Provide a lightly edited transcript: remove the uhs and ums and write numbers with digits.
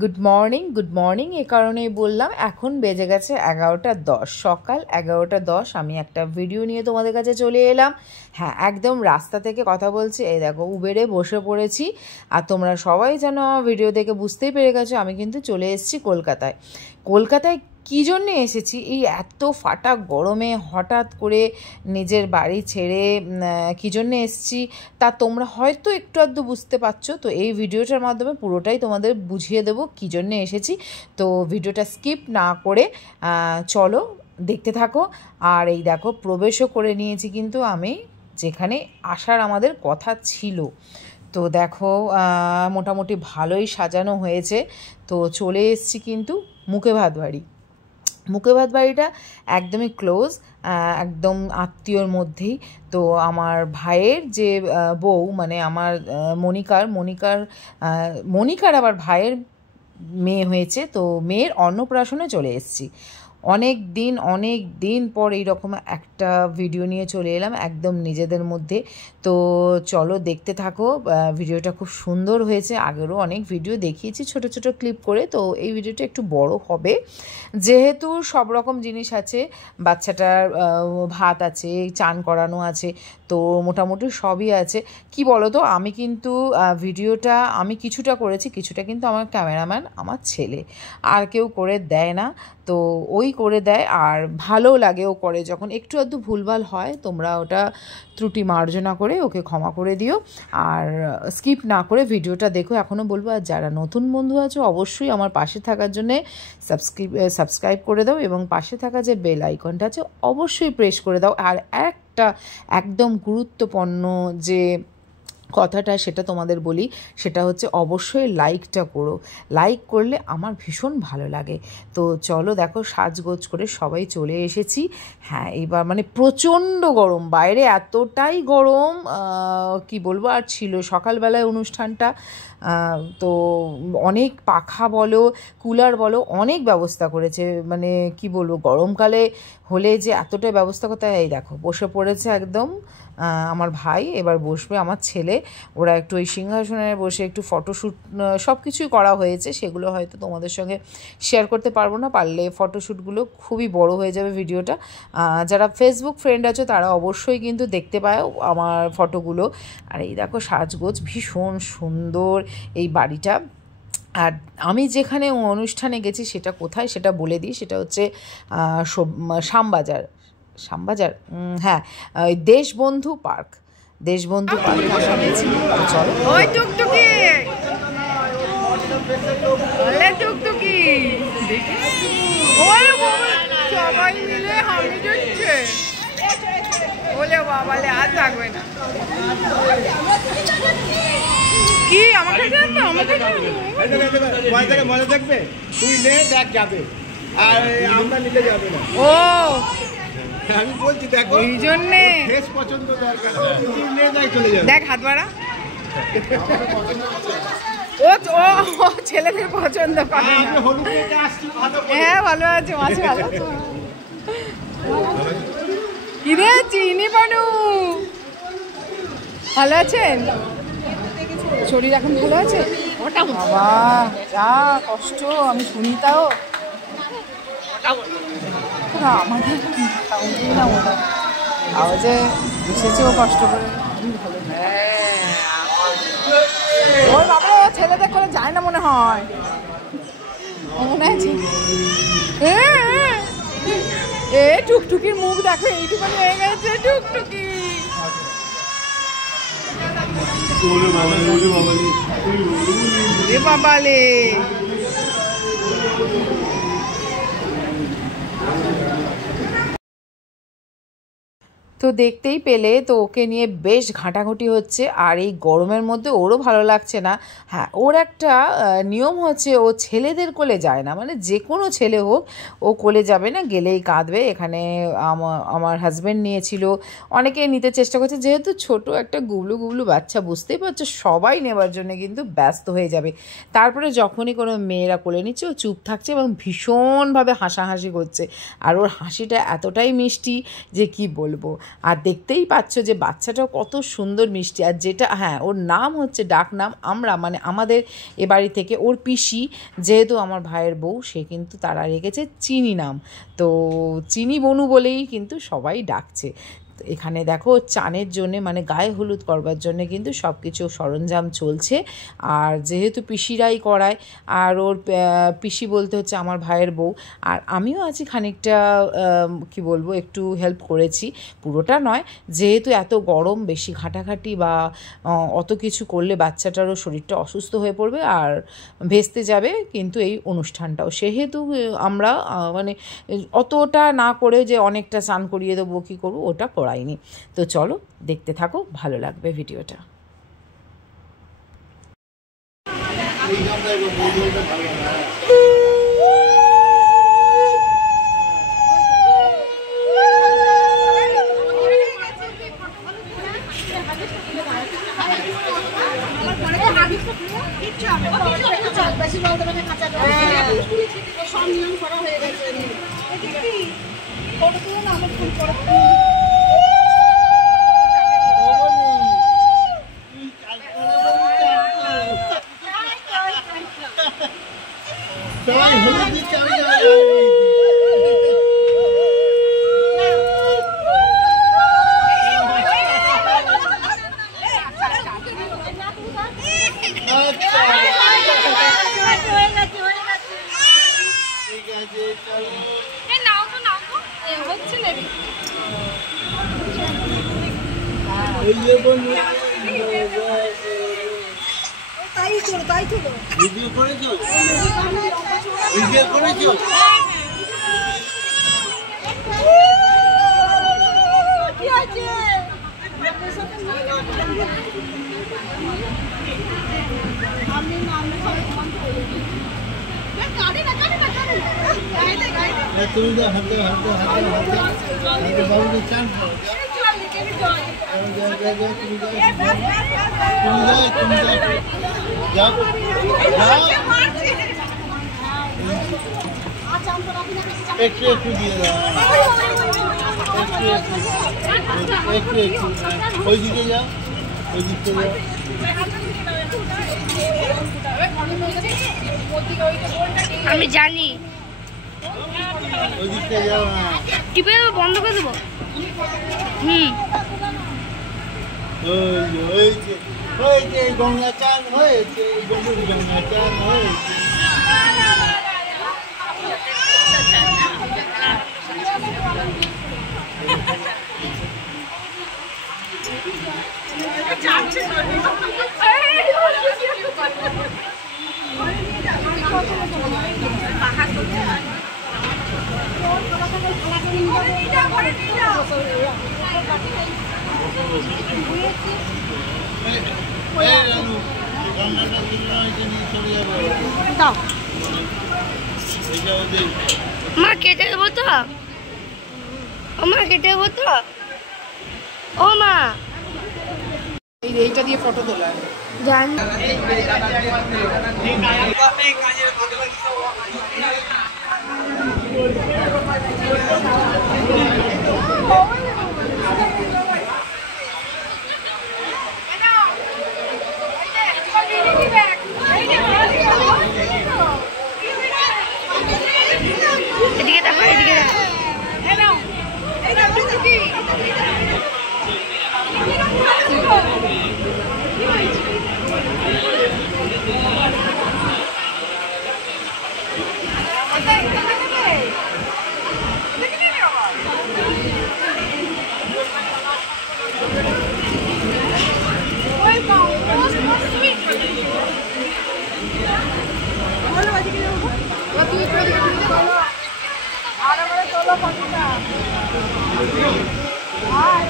Good morning এই কারণেই বললাম। এখন বেজে গেছে 11:10, সকাল 11:10। আমি একটা ভিডিও নিয়ে তোমাদের কাছে চলে এলাম। হ্যাঁ, একদম রাস্তা থেকে কথা বলছি। এই দেখো, উবেরে বসে পড়েছি। আর তোমরা সবাই যেন ভিডিও দেখে বুঝতেই পেরে গেছো আমি কিন্তু চলে এসেছি কলকাতায়। কী জন্যে এসেছি? এই এত ফাটা গরমে হঠাৎ করে নিজের বাড়ি ছেড়ে কী জন্যে এসেছি তা তোমরা হয়তো একটু আধটু বুঝতে পারছো। তো এই ভিডিওটার মাধ্যমে পুরোটাই তোমাদের বুঝিয়ে দেবো কী জন্যে এসেছি। তো ভিডিওটা স্কিপ না করে চলো দেখতে থাকো। আর এই দেখো, প্রবেশও করে নিয়েছি কিন্তু আমি যেখানে আসার আমাদের কথা ছিল। তো দেখো, মোটামুটি ভালোই সাজানো হয়েছে। তো চলে এসেছি কিন্তু মুখে ভাত বাড়িটা একদমই ক্লোজ, একদম আত্মীয়র মধ্যেই। তো আমার ভাইয়ের যে বউ, মানে আমার মনিকার আবার ভাইয়ের মেয়ে হয়েছে। তো মেয়ের অন্নপ্রাশনে চলে এসেছি। অনেক দিন পর এইরকম একটা ভিডিও নিয়ে চলে এলাম একদম নিজেদের মধ্যে। তো চলো দেখতে থাকো। ভিডিওটা খুব সুন্দর হয়েছে। আগেরও অনেক ভিডিও দেখিয়েছি ছোট ছোট ক্লিপ করে। তো এই ভিডিওটা একটু বড় হবে, যেহেতু সব রকম জিনিস আছে। বাচ্চাটার ভাত আছে, চান করানো আছে, তো মোটামুটি সবই আছে। কি বলো তো, আমি কিন্তু ভিডিওটা আমি কিছুটা করেছি, কিছুটা কিন্তু আমার ক্যামেরাম্যান আমার ছেলে, আর কেউ করে দেয় না। তো ওই করে দেয়, আর ভালো লাগে ও করে যখন। একটু আধটু ভুলভাল হয়, তোমরা ওটা ত্রুটি মার্জনা করে ওকে ক্ষমা করে দিও, আর স্কিপ না করে ভিডিওটা দেখো। এখনও বলবো, আর যারা নতুন বন্ধু আছো অবশ্যই আমার পাশে থাকার জন্যে সাবস্ক্রাইব করে দাও, এবং পাশে থাকা যে বেল আইকনটা আছে অবশ্যই প্রেস করে দাও। আর একটা একদম গুরুত্বপূর্ণ যে কথাটা সেটা তোমাদের বলি, সেটা হচ্ছে অবশ্যই লাইকটা করো। লাইক করলে আমার ভীষণ ভালো লাগে। তো চলো দেখো, সাজগোজ করে সবাই চলে এসেছি। হ্যাঁ, এবার মানে প্রচণ্ড গরম, বাইরে এতটাই গরম কি বলবো। আর ছিল সকালবেলায় অনুষ্ঠানটা, তো অনেক পাখা বলো কুলার বলো অনেক ব্যবস্থা করেছে। মানে কি বলবো, গরমকালে হলে যে এতটাই ব্যবস্থা করতে হয়। এই দেখো, বসে পড়েছে একদম আমার ভাই, এবার বসবে আমার ছেলে। ওরা একটু ওই সিংহাসনে বসে একটু ফটোশ্যুট সব কিছুই করা হয়েছে, সেগুলো হয়তো তোমাদের সঙ্গে শেয়ার করতে পারবো না। পারলে ফটোশ্যুটগুলো খুবই বড় হয়ে যাবে ভিডিওটা। যারা ফেসবুক ফ্রেন্ড আছো তারা অবশ্যই কিন্তু দেখতে পাও আমার ফটোগুলো। আর এই দেখো, সাজগোজ ভীষণ সুন্দর এই বাড়িটা। আর আমি যেখানে অনুষ্ঠানে গেছি সেটা কোথায় সেটা বলে দিই, সেটা হচ্ছে শ্যামবাজার, হ্যাঁ, ওই দেশবন্ধু পার্ক আসা হয়েছিল। চলো। ওই টুকটুকি, টুকটুকি সবাই মিলে হামি দিচ্ছে। বলে বাবালে আর থাকবে না কি আমাকে জানতো, আমাকে মজা দেখবে, তুই নে দেখ যাবে, আর আমরা নিতে যাবে না। ও আমি বলছি দেখ, এই জন্যে বেশ পছন্দ দরকার, তুই নে যাই চলে যাবে। দেখ হাত বাড়া, ও ছেলেদের পছন্দ করে না। হ্যাঁ ভালো আছে, মাছ ভালো আছে। কি রে চিনি বানু, ভালো আছেন? শরীর এখন ভালো আছে? ওটা বাবা যা কষ্ট, আমি শুনি তাও আমাদের না, ওটা আওয়াজে এসেছে ও কষ্ট করে। ওর বাবা ছেলেদের করে যায় না মনে হয়, মনে আছে। এ টুকটুকির মুখ দেখো, এইটুখানি হয়ে গেছে টুকটুকি। এ বাবালে, তো দেখতেই পেলে, তো ওকে নিয়ে বেশ ঘাঁটাঘুঁটি হচ্ছে। আর এই গরমের মধ্যে ওরও ভালো লাগছে না। হ্যাঁ, ওর একটা নিয়ম হচ্ছে, ও ছেলেদের কোলে যায় না, মানে যে কোনো ছেলে হোক ও কোলে যাবে না, গেলেই কাঁদবে। এখানে আমার হাজব্যান্ড নিয়েছিল, অনেকেই নিতে চেষ্টা করছে, যেহেতু ছোট একটা গুবলু বাচ্চা, বুঝতেই পারছো সবাই নেবার জন্য কিন্তু ব্যস্ত হয়ে যাবে। তারপরে যখনই কোনো মেয়েরা কোলে নিচ্ছে ও চুপ থাকছে এবং ভীষণভাবে হাসাহাসি করছে। আর ওর হাসিটা এতটাই মিষ্টি যে কি বলবো। আর দেখতেই পাচ্ছ যে বাচ্চাটাও কত সুন্দর মিষ্টি। আর যেটা হ্যাঁ, ওর নাম হচ্ছে, ডাক নাম আমরা মানে আমাদের এ বাড়ি থেকে ওর পিসি, যেহেতু আমার ভাইয়ের বউ, সে কিন্তু তারা রেখেছে চিনি নাম। তো চিনি বনু বলেই কিন্তু সবাই ডাকছে। এখানে দেখো চানের জন্যে মানে গায়ে হলুদ করবার জন্যে কিন্তু সব কিছু সরঞ্জাম চলছে। আর যেহেতু পিসিরাই করায়, আর ওর পিসি বলতে হচ্ছে আমার ভাইয়ের বউ, আর আমিও আছি খানিকটা কি বলবো, একটু হেল্প করেছি, পুরোটা নয়, যেহেতু এত গরম, বেশি ঘাঁটাঘাঁটি বা অত কিছু করলে বাচ্চাটারও শরীরটা অসুস্থ হয়ে পড়বে আর ভেস্তে যাবে কিন্তু এই অনুষ্ঠানটাও। সেহেতু আমরা মানে অতটা না করে যে অনেকটা স্নান করিয়ে দেবো কী করবো, ওটা করাইনি। তো চলো দেখতে থাকো, ভালো লাগবে ভিডিওটা। সব নিয়ম করা হয়ে গেছে। ভিডিও করেছো? ভিডিও করেছো? কি আছে? আমি তুমি তো হাতে বাবুকে চান একটু একটু দিয়ে দাও, একটু ওইদিকে যাও, ওইদিকে যাও। আমি জানি ওইদিকে যাও, টিপে বন্ধ করে দেবো। হয়েছে গঙ্গা চান হয়েছে, গঙ্গা চান হয়েছে। মা কেটে দেবো তো, মা কেটে দেবো তো, ও মা এইটা দিয়ে ফটো তোলা জান। এদিকে দেখো, এদিকে দেখো। আর